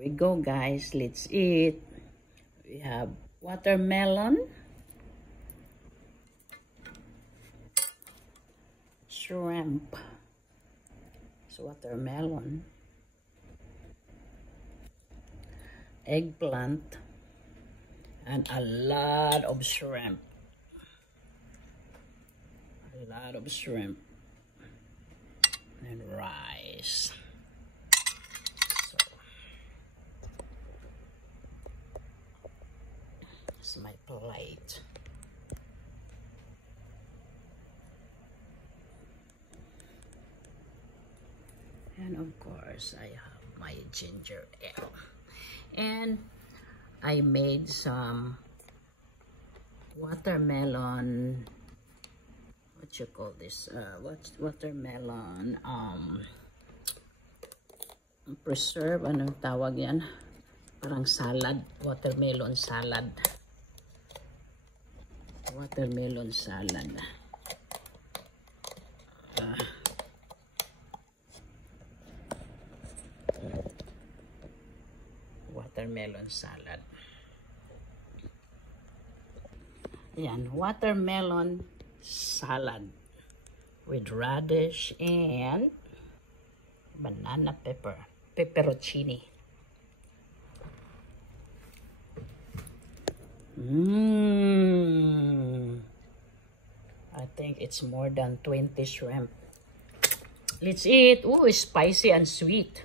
we go, guys. Let's eat. We have watermelon, shrimp, so watermelon, eggplant, and a lot of shrimp. A lot of shrimp and rice. My plate. And of course I have my ginger ale, and I made some watermelon, what you call this, what's watermelon preserve, anong tawag yan, parang salad, watermelon salad. Watermelon salad. Watermelon salad. Ayan, watermelon salad with radish and banana pepperoncini. I think it's more than 20 shrimp. Let's eat. Ooh, it's spicy and sweet.